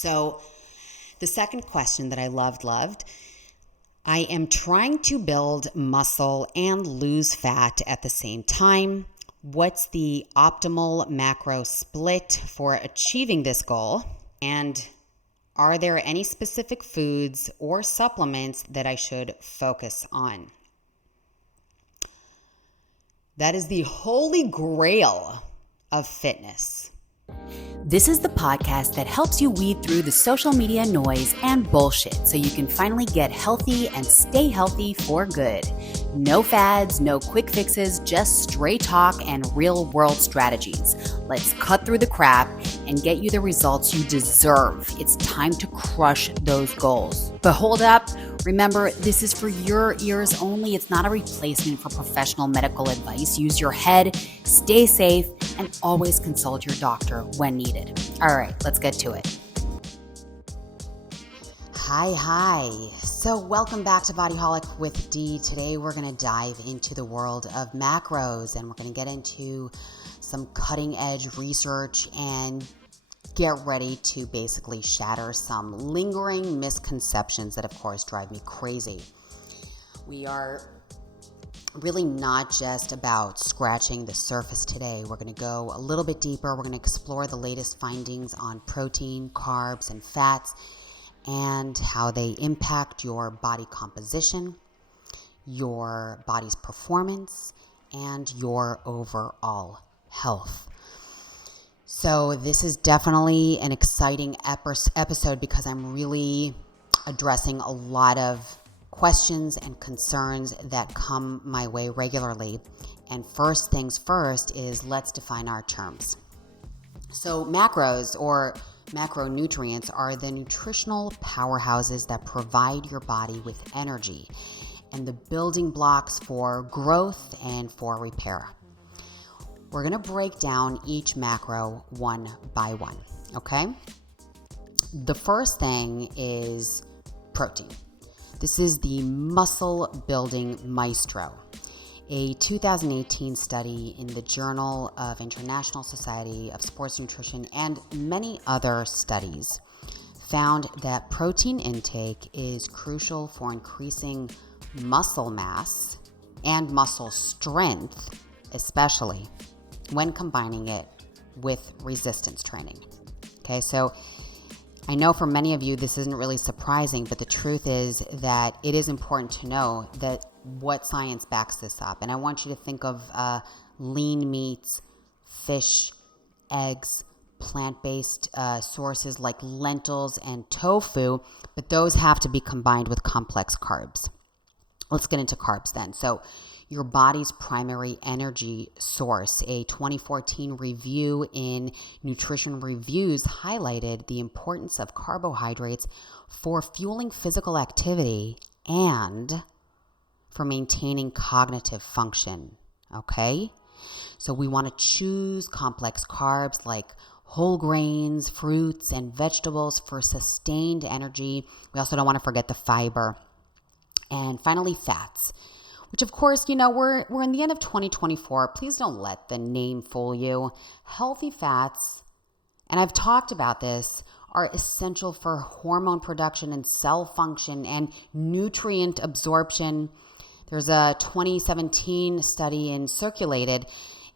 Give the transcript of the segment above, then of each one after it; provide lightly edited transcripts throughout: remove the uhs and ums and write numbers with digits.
So the second question that I loved, I am trying to build muscle and lose fat at the same time. What's the optimal macro split for achieving this goal? And are there any specific foods or supplements that I should focus on? That is the holy grail of fitness. This is the podcast that helps you weed through the social media noise and bullshit so you can finally get healthy and stay healthy for good. No fads, no quick fixes, just straight talk and real world strategies. Let's cut through the crap and get you the results you deserve. It's time to crush those goals. But hold up. Remember, this is for your ears only. It's not a replacement for professional medical advice. Use your head, stay safe, and always consult your doctor when needed. All right, let's get to it. Hi. So welcome back to Bodyholic with D. Today we're going to dive into the world of macros, and we're going to get into some cutting edge research and get ready to basically shatter some lingering misconceptions that, of course, drive me crazy. We are really not just about scratching the surface today. We're going to go a little bit deeper. We're going to explore the latest findings on protein, carbs, and fats, and how they impact your body composition, your body's performance, and your overall health. So this is definitely an exciting episode because I'm really addressing a lot of questions and concerns that come my way regularly. And first things first is let's define our terms. So macros or macronutrients are the nutritional powerhouses that provide your body with energy and the building blocks for growth and for repair. We're going to break down each macro one by one, okay? The first thing is protein. This is the muscle building maestro. A 2018 study in the Journal of International Society of Sports Nutrition and many other studies found that protein intake is crucial for increasing muscle mass and muscle strength, especially when combining it with resistance training. Okay, so I know for many of you this isn't really surprising, but the truth is that it is important to know that what science backs this up. And I want you to think of lean meats, fish, eggs, plant-based sources like lentils and tofu, but those have to be combined with complex carbs. Let's get into carbs then. So your body's primary energy source. A 2014 review in Nutrition Reviews highlighted the importance of carbohydrates for fueling physical activity and for maintaining cognitive function, okay? So we want to choose complex carbs like whole grains, fruits, and vegetables for sustained energy. We also don't want to forget the fiber. And finally, fats, which of course, we're in the end of 2024. Please don't let the name fool you. Healthy fats, and I've talked about this, are essential for hormone production and cell function and nutrient absorption. There's a 2017 study in Circulated.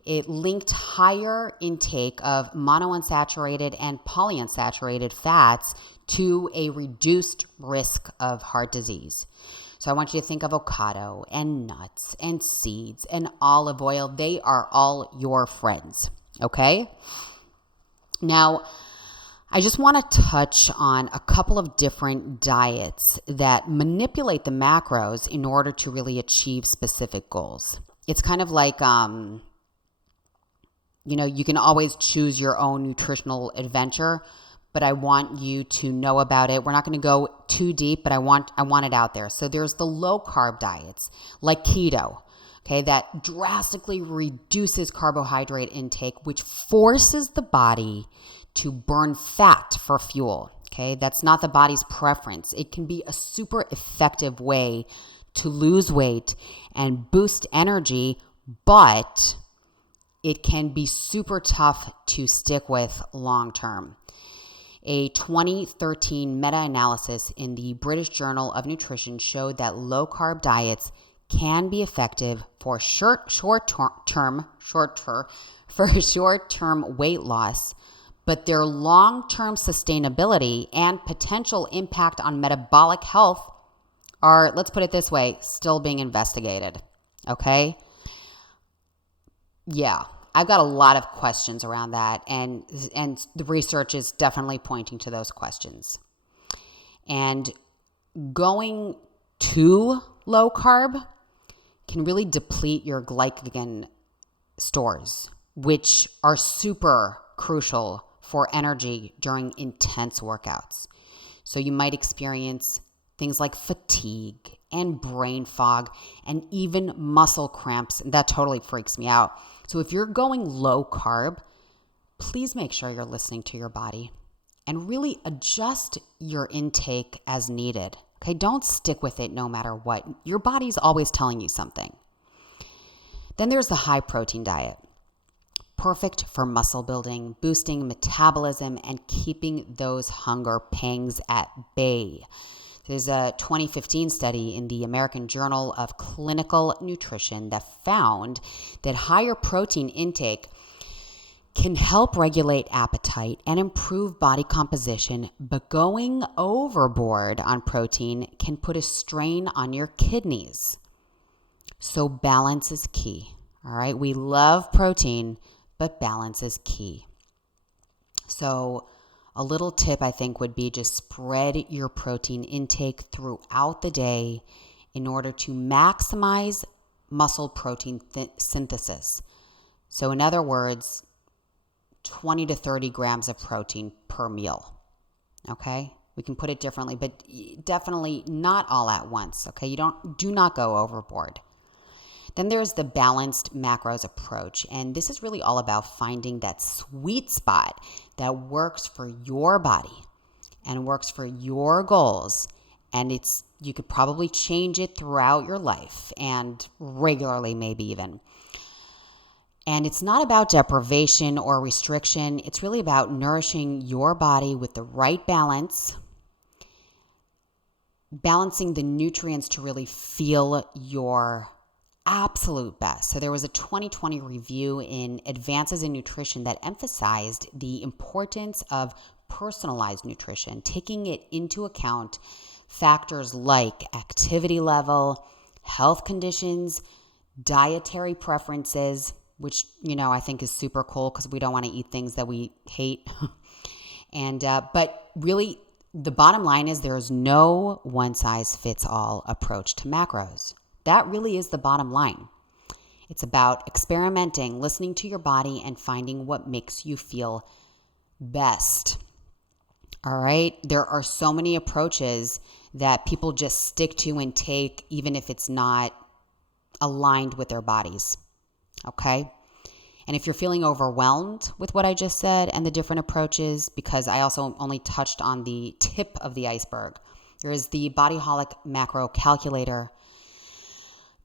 It linked higher intake of monounsaturated and polyunsaturated fats to a reduced risk of heart disease. So I want you to think of avocado and nuts and seeds and olive oil. They are all your friends, okay? Now, I just want to touch on a couple of different diets that manipulate the macros in order to really achieve specific goals. It's kind of like, you can always choose your own nutritional adventure, but I want you to know about it. We're not going to go too deep, but I want it out there. So there's the low carb diets like keto, okay, that drastically reduces carbohydrate intake, which forces the body to burn fat for fuel, okay? That's not the body's preference. It can be a super effective way to lose weight and boost energy, but it can be super tough to stick with long term. A 2013 meta-analysis in the British Journal of Nutrition showed that low-carb diets can be effective for short-term weight loss, but their long-term sustainability and potential impact on metabolic health are, let's put it this way, still being investigated. Okay? Yeah, I've got a lot of questions around that, and the research is definitely pointing to those questions. And going too low carb can really deplete your glycogen stores, which are super crucial for energy during intense workouts. So you might experience things like fatigue and brain fog and even muscle cramps. And that totally freaks me out. So if you're going low carb, please make sure you're listening to your body and really adjust your intake as needed. Okay, don't stick with it no matter what. Your body's always telling you something. Then there's the high protein diet. Perfect for muscle building, boosting metabolism, and keeping those hunger pangs at bay. There's a 2015 study in the American Journal of Clinical Nutrition that found that higher protein intake can help regulate appetite and improve body composition, but going overboard on protein can put a strain on your kidneys. So balance is key. All right, we love protein, but balance is key. So a little tip I think would be just spread your protein intake throughout the day in order to maximize muscle protein synthesis. So in other words, 20 to 30 grams of protein per meal. Okay? We can put it differently, but definitely not all at once. Okay? Do not go overboard. Then there's the balanced macros approach, and this is really all about finding that sweet spot that works for your body and works for your goals, and you could probably change it throughout your life and regularly maybe even. And it's not about deprivation or restriction. It's really about nourishing your body with the right balance, balancing the nutrients to really feel your absolute best. So there was a 2020 review in Advances in Nutrition that emphasized the importance of personalized nutrition, taking it into account factors like activity level, health conditions, dietary preferences, which, I think is super cool because we don't want to eat things that we hate. But really, the bottom line is there is no one-size-fits-all approach to macros. That really is the bottom line. It's about experimenting, listening to your body, and finding what makes you feel best. All right? There are so many approaches that people just stick to and take, even if it's not aligned with their bodies. Okay? And if you're feeling overwhelmed with what I just said and the different approaches, because I also only touched on the tip of the iceberg, there is the Bodyholic Macro Calculator.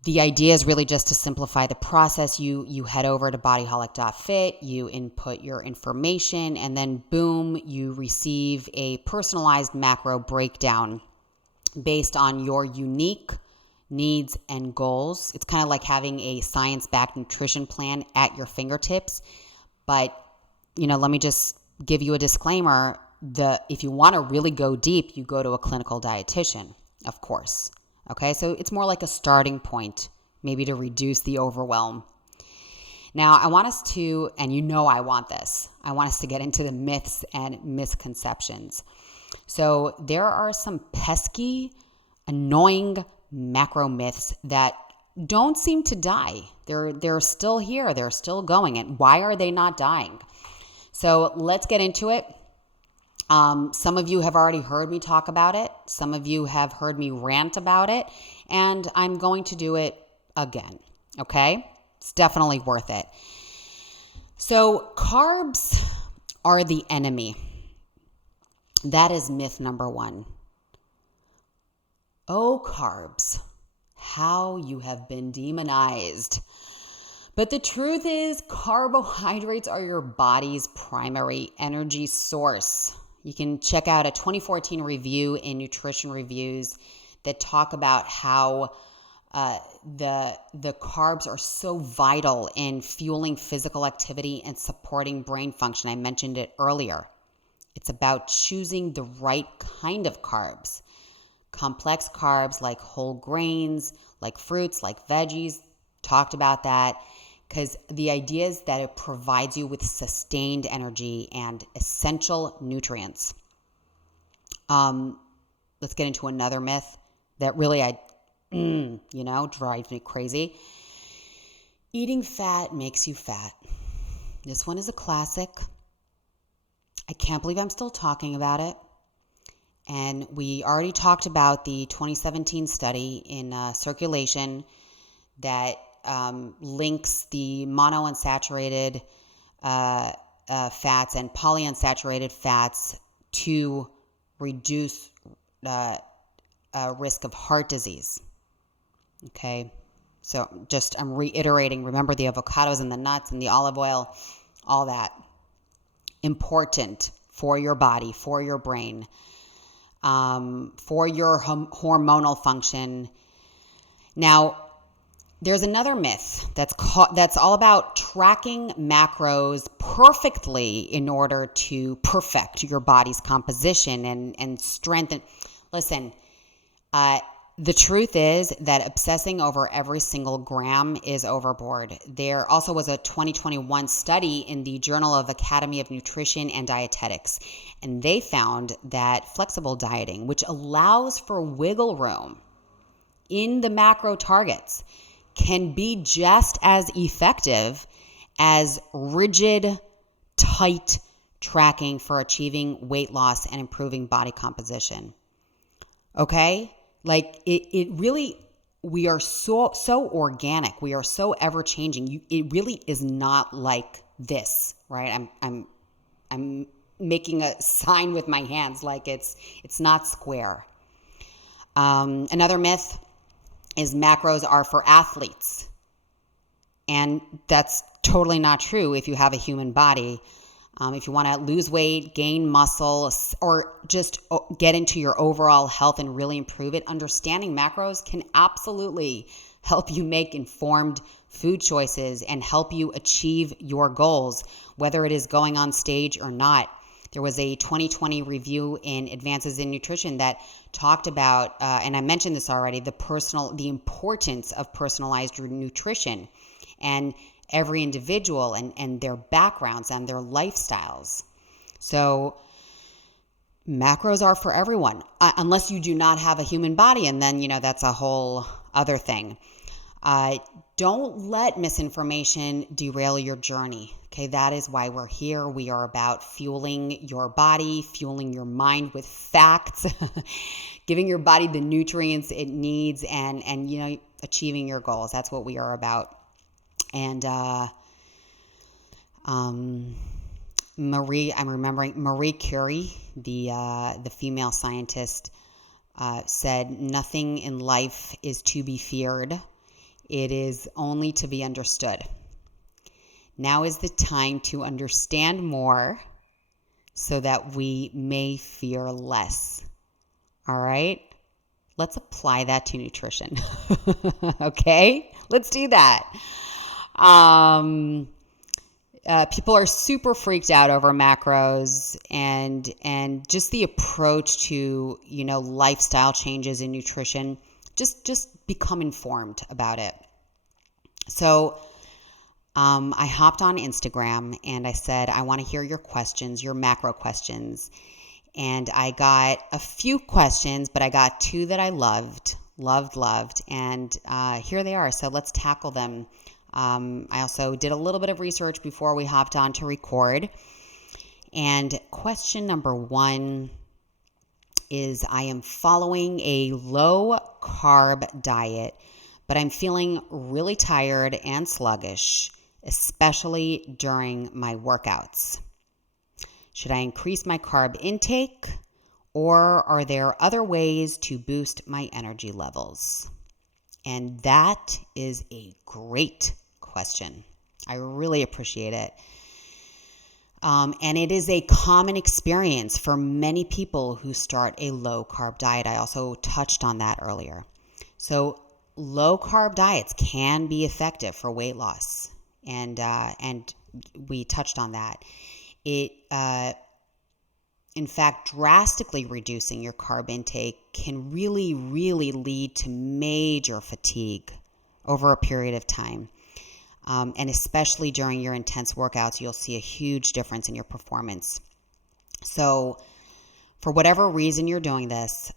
The idea is really just to simplify the process. You head over to bodyholic.fit, you input your information, and then boom, you receive a personalized macro breakdown based on your unique needs and goals. It's kind of like having a science-backed nutrition plan at your fingertips. But, let me just give you a disclaimer. If you want to really go deep, you go to a clinical dietitian, of course. Okay, so it's more like a starting point, maybe to reduce the overwhelm. Now, I want us to, and I want this, I want us to get into the myths and misconceptions. So there are some pesky, annoying macro myths that don't seem to die. They're still here. They're still going. And why are they not dying? So let's get into it. Some of you have already heard me talk about it. Some of you have heard me rant about it. And I'm going to do it again. Okay? It's definitely worth it. So carbs are the enemy. That is myth number one. Oh, carbs, how you have been demonized. But the truth is, carbohydrates are your body's primary energy source. You can check out a 2014 review in Nutrition Reviews that talk about how the carbs are so vital in fueling physical activity and supporting brain function. I mentioned it earlier. It's about choosing the right kind of carbs. Complex carbs like whole grains, like fruits, like veggies, talked about that, because the idea is that it provides you with sustained energy and essential nutrients. Let's get into another myth that really drives me crazy. Eating fat makes you fat. This one is a classic. I can't believe I'm still talking about it. And we already talked about the 2017 study in Circulation that links the monounsaturated fats and polyunsaturated fats to reduce risk of heart disease. Okay, so I'm reiterating, remember the avocados and the nuts and the olive oil, all that. Important for your body, for your brain, for your hormonal function. Now, there's another myth that's all about tracking macros perfectly in order to perfect your body's composition and strengthen. Listen, the truth is that obsessing over every single gram is overboard. There also was a 2021 study in the Journal of Academy of Nutrition and Dietetics, and they found that flexible dieting, which allows for wiggle room in the macro targets, can be just as effective as rigid, tight tracking for achieving weight loss and improving body composition. Okay? Like it really, we are so organic. We are so ever changing. It really is not like this, right? I'm making a sign with my hands like it's not square. Another myth is macros are for athletes. And that's totally not true if you have a human body. If you want to lose weight, gain muscle, or just get into your overall health and really improve it, understanding macros can absolutely help you make informed food choices and help you achieve your goals, whether it is going on stage or not. There was a 2020 review in Advances in Nutrition that talked about, and I mentioned this already, the importance of personalized nutrition and every individual and their backgrounds and their lifestyles. So macros are for everyone, unless you do not have a human body, and then, that's a whole other thing. Don't let misinformation derail your journey. Okay, that is why we're here. We are about fueling your body, fueling your mind with facts, giving your body the nutrients it needs, and achieving your goals. That's what we are about. And Marie Curie, the female scientist, said, "Nothing in life is to be feared. It is only to be understood. Now is the time to understand more so that we may fear less." All right? Let's apply that to nutrition. Okay? Let's do that. People are super freaked out over macros and just the approach to, lifestyle changes in nutrition. Just become informed about it. So I hopped on Instagram and I said, I want to hear your questions, your macro questions. And I got a few questions, but I got two that I loved. And here they are. So let's tackle them. I also did a little bit of research before we hopped on to record. And question number one is, I am following a low carb diet, but I'm feeling really tired and sluggish, especially during my workouts. Should I increase my carb intake, or are there other ways to boost my energy levels? And that is a great question. I really appreciate it. And it is a common experience for many people who start a low carb diet. I also touched on that earlier. So low carb diets can be effective for weight loss, and we touched on that. It, in fact, drastically reducing your carb intake can really, really lead to major fatigue over a period of time. And especially during your intense workouts, you'll see a huge difference in your performance. So for whatever reason you're doing this,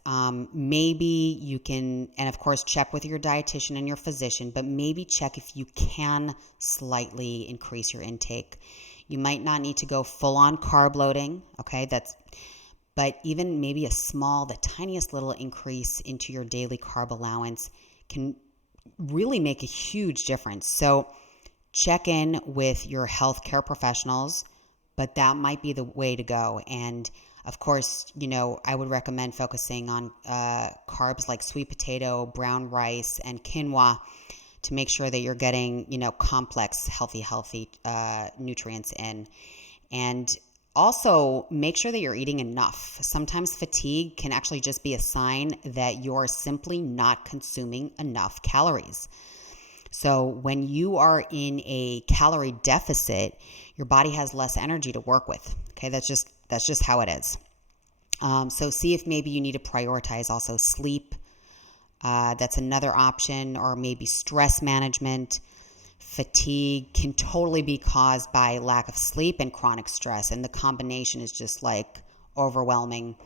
maybe you can, and of course, check with your dietitian and your physician, but maybe check if you can slightly increase your intake. You might not need to go full on carb loading, okay? But even maybe the tiniest little increase into your daily carb allowance can really make a huge difference. So check in with your healthcare professionals, but that might be the way to go. And of course, I would recommend focusing on carbs like sweet potato, brown rice, and quinoa to make sure that you're getting, complex, healthy nutrients in. And also make sure that you're eating enough. Sometimes fatigue can actually just be a sign that you're simply not consuming enough calories. So when you are in a calorie deficit, your body has less energy to work with. Okay, that's just how it is. So see if maybe you need to prioritize also sleep. That's another option, or maybe stress management. Fatigue can totally be caused by lack of sleep and chronic stress, and the combination is just like overwhelming.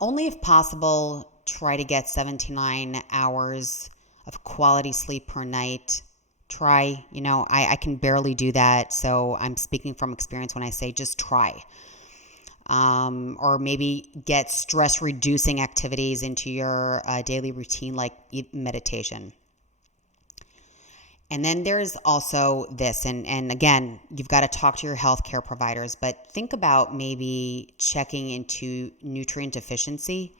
Only if possible, try to get 7 to 9 hours of quality sleep per night. Try, I can barely do that, so I'm speaking from experience when I say just try. Or maybe get stress reducing activities into your daily routine, like meditation. And then there's also this, and again, you've got to talk to your healthcare providers, but think about maybe checking into nutrient deficiency.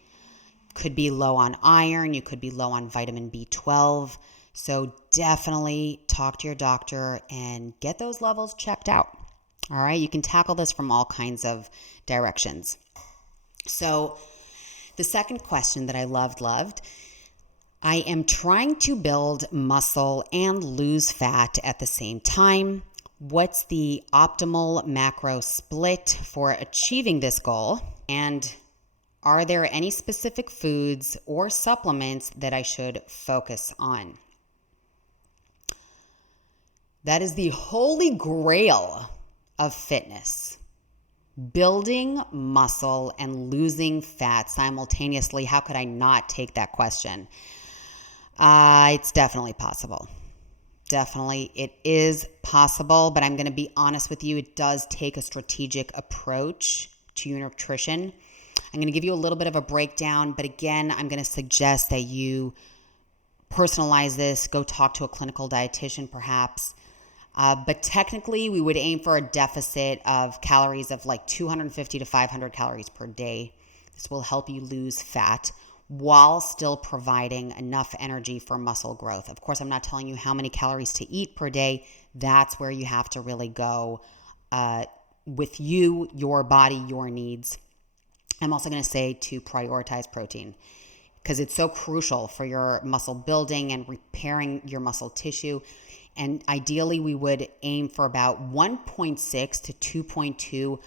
Could be low on iron, you could be low on vitamin B12. So definitely talk to your doctor and get those levels checked out. All right, you can tackle this from all kinds of directions. So the second question that I loved, I am trying to build muscle and lose fat at the same time. What's the optimal macro split for achieving this goal? And are there any specific foods or supplements that I should focus on? That is the holy grail of fitness. Building muscle and losing fat simultaneously. How could I not take that question? It's definitely possible. Definitely, it is possible, but I'm going to be honest with you. It does take a strategic approach to your nutrition. I'm going to give you a little bit of a breakdown, but again, I'm going to suggest that you personalize this, go talk to a clinical dietitian perhaps. But technically, we would aim for a deficit of calories of like 250 to 500 calories per day. This will help you lose fat while still providing enough energy for muscle growth. Of course, I'm not telling you how many calories to eat per day. That's where you have to really go with you, your body, your needs. I'm also going to say to prioritize protein because it's so crucial for your muscle building and repairing your muscle tissue. And ideally, we would aim for about 1.6 to 2.2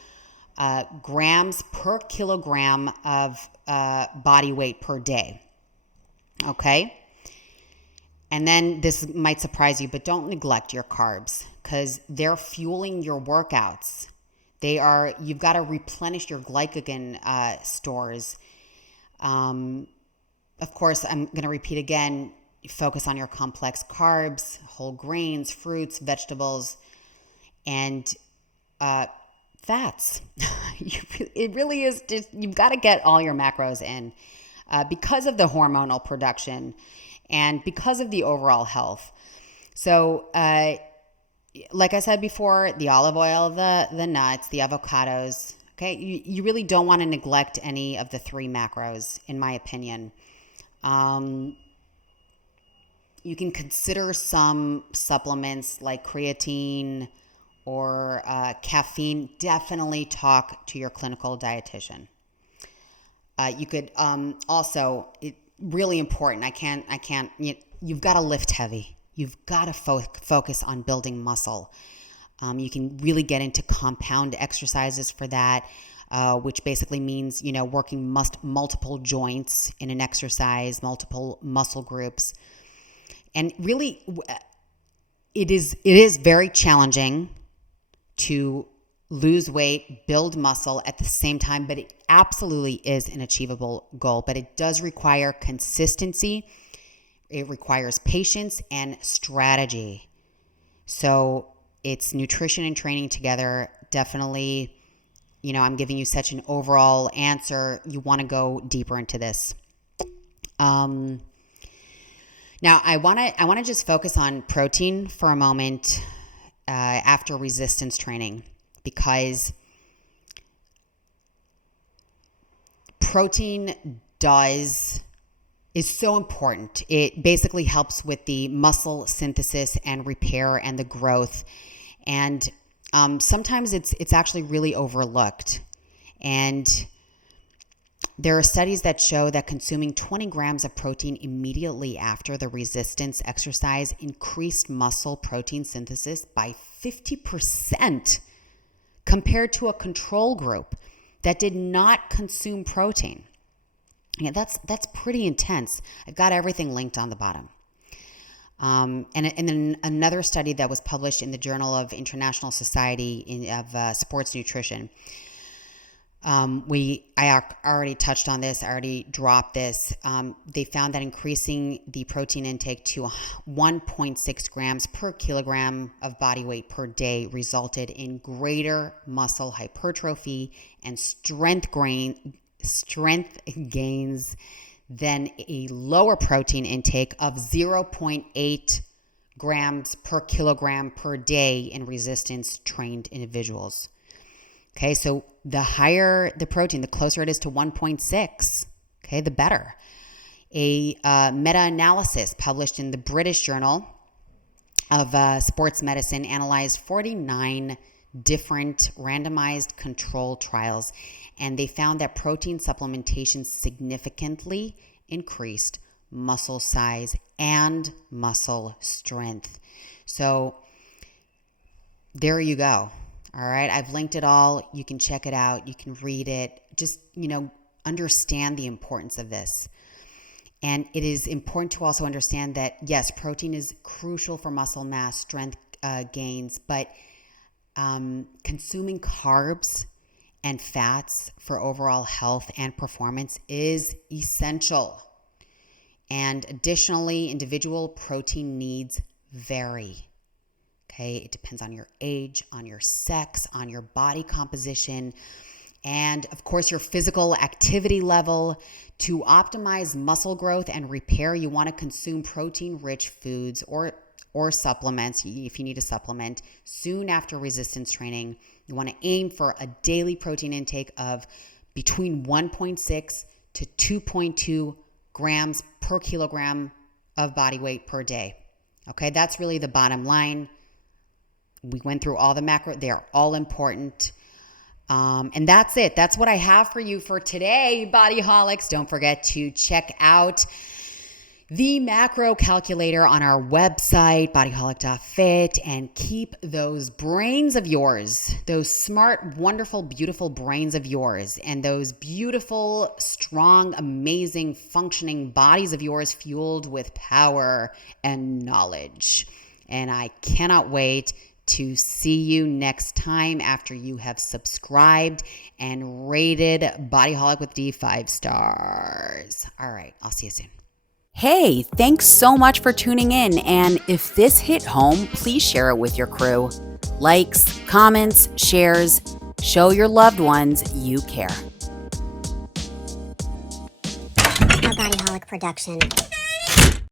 grams per kilogram of body weight per day. Okay? And then this might surprise you, but don't neglect your carbs because they're fueling your workouts. You've got to replenish your glycogen stores. Of course, I'm going to repeat again, focus on your complex carbs, whole grains, fruits, vegetables, and fats. It really is just, you've got to get all your macros in because of the hormonal production and because of the overall health. So, like I said before, the olive oil, the nuts, the avocados, okay? You really don't want to neglect any of the 3 macros, in my opinion. You can consider some supplements like creatine or caffeine, definitely talk to your clinical dietitian. You could really important. You've got to lift heavy. You've got to focus on building muscle. You can really get into compound exercises for that, which basically means, working multiple joints in an exercise, multiple muscle groups. And really, it is very challenging to lose weight, build muscle at the same time, but it absolutely is an achievable goal. But it does require consistency. It requires patience and strategy. So it's nutrition and training together. Definitely, I'm giving you such an overall answer. You want to go deeper into this. Now I want to just focus on protein for a moment after resistance training, because protein is so important. It basically helps with the muscle synthesis and repair and the growth. And sometimes it's actually really overlooked. And there are studies that show that consuming 20 grams of protein immediately after the resistance exercise increased muscle protein synthesis by 50% compared to a control group that did not consume protein. Yeah, that's pretty intense. I've got everything linked on the bottom. And then another study that was published in the Journal of International Society of Sports Nutrition. I already touched on this. I already dropped this. They found that increasing the protein intake to 1.6 grams per kilogram of body weight per day resulted in greater muscle hypertrophy and strength gains than a lower protein intake of 0.8 grams per kilogram per day in resistance trained individuals. Okay, so the higher the protein, the closer it is to 1.6, okay, the better. A meta-analysis published in the British Journal of Sports Medicine analyzed 49 different randomized control trials, and they found that protein supplementation significantly increased muscle size and muscle strength. So there you go. All right. I've linked it all. You can check it out. You can read it. Just, understand the importance of this. And it is important to also understand that, yes, protein is crucial for muscle mass, strength gains, but consuming carbs and fats for overall health and performance is essential. And additionally, individual protein needs vary. Okay, it depends on your age, on your sex, on your body composition, and of course your physical activity level. To optimize muscle growth and repair, you want to consume protein-rich foods or supplements if you need a supplement soon after resistance training. You want to aim for a daily protein intake of between 1.6 to 2.2 grams per kilogram of body weight per day. Okay, that's really the bottom line. We went through all the macro. They are all important. And that's it. That's what I have for you for today, Bodyholics. Don't forget to check out the macro calculator on our website, bodyholic.fit, and keep those brains of yours, those smart, wonderful, beautiful brains of yours, and those beautiful, strong, amazing, functioning bodies of yours fueled with power and knowledge. And I cannot wait to see you next time after you have subscribed and rated Bodyholic with D 5 stars. All right, I'll see you soon. Hey, thanks so much for tuning in. And if this hit home, please share it with your crew. Likes, comments, shares, show your loved ones you care. A Bodyholic production.